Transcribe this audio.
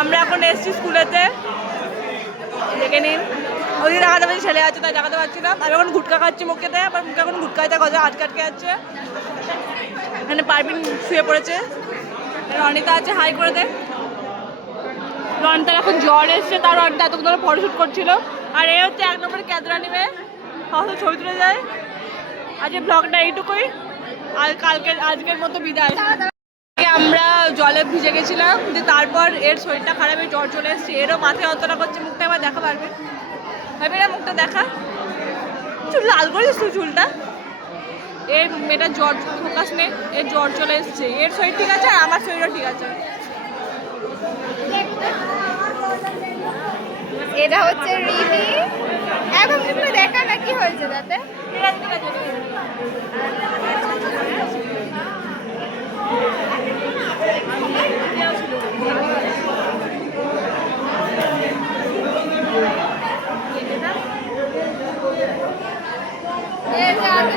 আমরা এখন এসছি স্কুলেতে, দেখে নিন। ওদিকে দেখাতে পারছি ছেলে আছে, তাই দেখাতে পারছি না। আমি এখন গুটকা খাচ্ছি মুখেতে, আমার মুখে এখন গুটকাতে গজা আটকে আটকে যাচ্ছে। এখানে পারবিন শুয়ে পড়েছে, রনিতা আছে, হাই করে দে। রনিতার এখন জ্বর এসছে, তার রনিতা এতক্ষণ ধরে ফটোশ্যুট করছিল। আর এ হচ্ছে 1 নম্বরে ক্যাদরা নিবে, সব ছবি তুলে যায়। আজকে ব্লগটা এইটুকুই, আর আজকের মতো বিদায়। আমরা জলে ভিজে গেছিলাম, যে তারপর এর শরীরটা খারাপ, জ্বর চলে এসছে। এরও মাথায় অন্তরা করছে, মুখটা এবার দেখা পারবে, ভাবি না মুখটা দেখা, চুল লাল করেছিস তুই চুলটা। এর মেয়েটার জ্বর, ফোকাস নেই, এর জ্বর চলে এসছে। এর শরীর ঠিক আছে আর আমার শরীরও ঠিক আছে। এটা হচ্ছে রিমি। এখন মুখটা দেখা না, কি হয়েছে তাতে? এই যে আগে